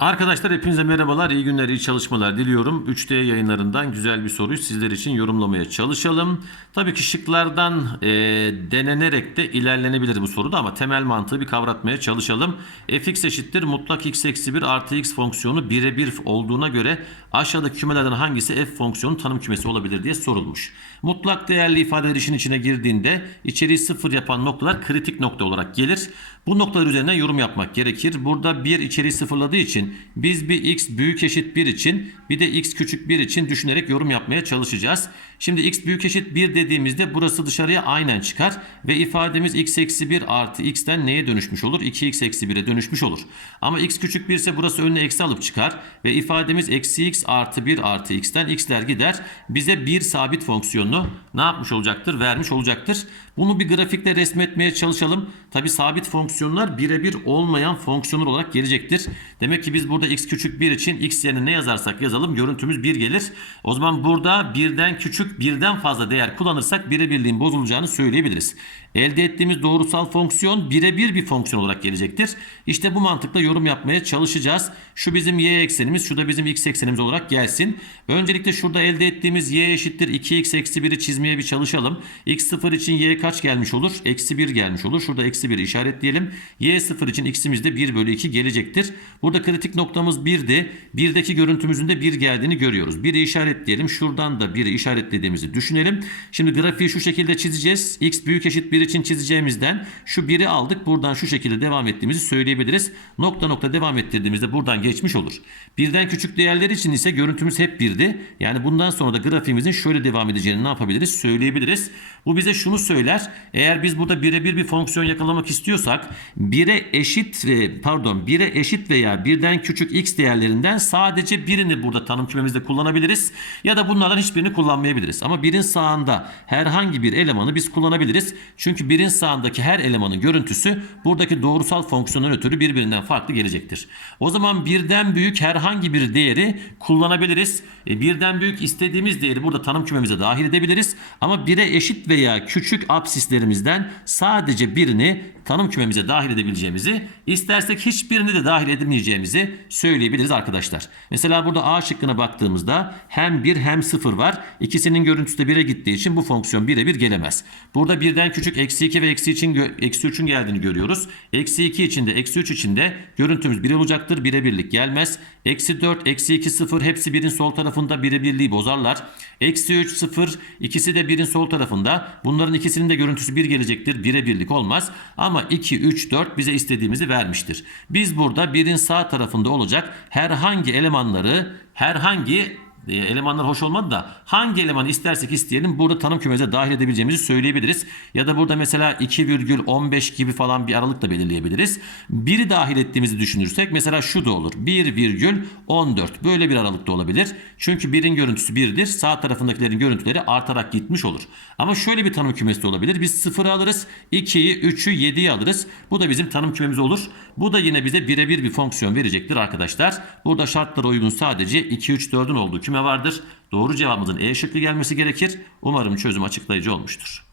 Arkadaşlar hepinize merhabalar, iyi günler, iyi çalışmalar diliyorum. 3D yayınlarından güzel bir soruyu sizler için yorumlamaya çalışalım. Tabii ki şıklardan e, denenerek de ilerlenebilir bu soruda ama temel mantığı bir kavratmaya çalışalım. fx eşittir mutlak x eksi 1 artı x fonksiyonu birebir olduğuna göre aşağıdaki kümelerden hangisi f fonksiyonun tanım kümesi olabilir diye sorulmuş. Mutlak değerli ifadeler işin içine girdiğinde içeriği sıfır yapan noktalar kritik nokta olarak gelir. Bu noktalar üzerine yorum yapmak gerekir. Burada bir içeriği sıfırladığı için biz bir x büyük eşit 1 için bir de x küçük 1 için düşünerek yorum yapmaya çalışacağız. Şimdi x büyük eşit 1 dediğimizde burası dışarıya aynen çıkar ve ifademiz x eksi 1 artı x'ten neye dönüşmüş olur? 2x eksi 1'e dönüşmüş olur. Ama x küçük 1 ise burası önüne eksi alıp çıkar ve ifademiz eksi x artı 1 artı x'ten x'ler gider. Bize bir sabit fonksiyonunu ne yapmış olacaktır? Vermiş olacaktır. Bunu bir grafikle resmetmeye çalışalım. Tabi sabit fonksiyonlar birebir olmayan fonksiyonlar olarak gelecektir. Demek ki biz burada x küçük 1 için x yerine ne yazarsak yazalım görüntümüz 1 gelir. O zaman burada birden küçük birden fazla değer kullanırsak birebirliğin bozulacağını söyleyebiliriz. Elde ettiğimiz doğrusal fonksiyon birebir bir fonksiyon olarak gelecektir. İşte bu mantıkla yorum yapmaya çalışacağız. Şu bizim y eksenimiz, şu da bizim x eksenimiz olarak gelsin. Öncelikle şurada elde ettiğimiz y eşittir 2x eksi 1'i çizmeye bir çalışalım. x0 için y kaç gelmiş olur? Eksi 1 gelmiş olur. Şurada eksi 1'i işaretleyelim. Y0 için x'imiz de 1 bölü 2 gelecektir. Burada kritik noktamız 1'di. 1'deki görüntümüzün de 1 geldiğini görüyoruz. 1'i işaretleyelim. Şuradan da 1'i işaretlediğimizi düşünelim. Şimdi grafiği şu şekilde çizeceğiz. x büyük eşit 1 için çizeceğimizden şu 1'i aldık. Buradan şu şekilde devam ettiğimizi söyleyebiliriz. Nokta nokta devam ettirdiğimizde buradan geçmiş olur. Birden küçük değerler için ise görüntümüz hep 1'di. Yani bundan sonra da grafiğimizin şöyle devam edeceğini ne yapabiliriz? Söyleyebiliriz. Bu bize şunu söyler. Eğer biz burada birebir bir fonksiyon yakalamak istiyorsak 1'e eşit pardon 1'e eşit veya birden küçük x değerlerinden sadece birini burada tanım kümemizde kullanabiliriz. Ya da bunlardan hiçbirini kullanmayabiliriz. Ama birin sağında herhangi bir elemanı biz kullanabiliriz. Çünkü birin sağındaki her elemanın görüntüsü buradaki doğrusal fonksiyondan ötürü birbirinden farklı gelecektir. O zaman birden büyük herhangi bir değeri kullanabiliriz. E, birden büyük istediğimiz değeri burada tanım kümemize dahil edebiliriz. Ama 1'e eşit veya küçük absislerimizden sadece birini tanım kümemize dahil edebileceğimizi, istersek hiçbirini de dahil edemeyeceğimizi söyleyebiliriz arkadaşlar. Mesela burada A şıkkına baktığımızda hem 1 hem 0 var. İkisinin görüntüsü de 1'e gittiği için bu fonksiyon birebir gelemez. Burada birden küçük eksi 2 ve eksi için eksi 3'ün geldiğini görüyoruz. Eksi 2 için de eksi 3 için de görüntümüz 1 olacaktır. Birebirlik gelmez. Eksi 4, eksi 2, 0 hepsi birin sol tarafında birebirliği bozarlar. Eksi 3, 0 ikisi de birin sol tarafında. Bunların ikisinin de görüntüsü 1 gelecektir. Birebirlik olmaz. Ama 2, 3, 4 bize istediğimizi vermiştir. Biz burada birin sağ tarafında olacak herhangi elemanları herhangi elemanlar hoş olmadı da hangi elemanı istersek isteyelim burada tanım kümemize dahil edebileceğimizi söyleyebiliriz. Ya da burada mesela 2,15 gibi falan bir aralık da belirleyebiliriz. Biri dahil ettiğimizi düşünürsek mesela şu da olur. 1,14 böyle bir aralıkta olabilir. Çünkü birin görüntüsü 1'dir. Sağ tarafındakilerin görüntüleri artarak gitmiş olur. Ama şöyle bir tanım kümesi olabilir. Biz 0'ı alırız. 2'yi, 3'ü, 7'yi alırız. Bu da bizim tanım kümemiz olur. Bu da yine bize birebir bir fonksiyon verecektir arkadaşlar. Burada şartlara uygun sadece 2, 3, 4'ün olduğu küme vardır. Doğru cevabımızın E şıkkı gelmesi gerekir. Umarım çözüm açıklayıcı olmuştur.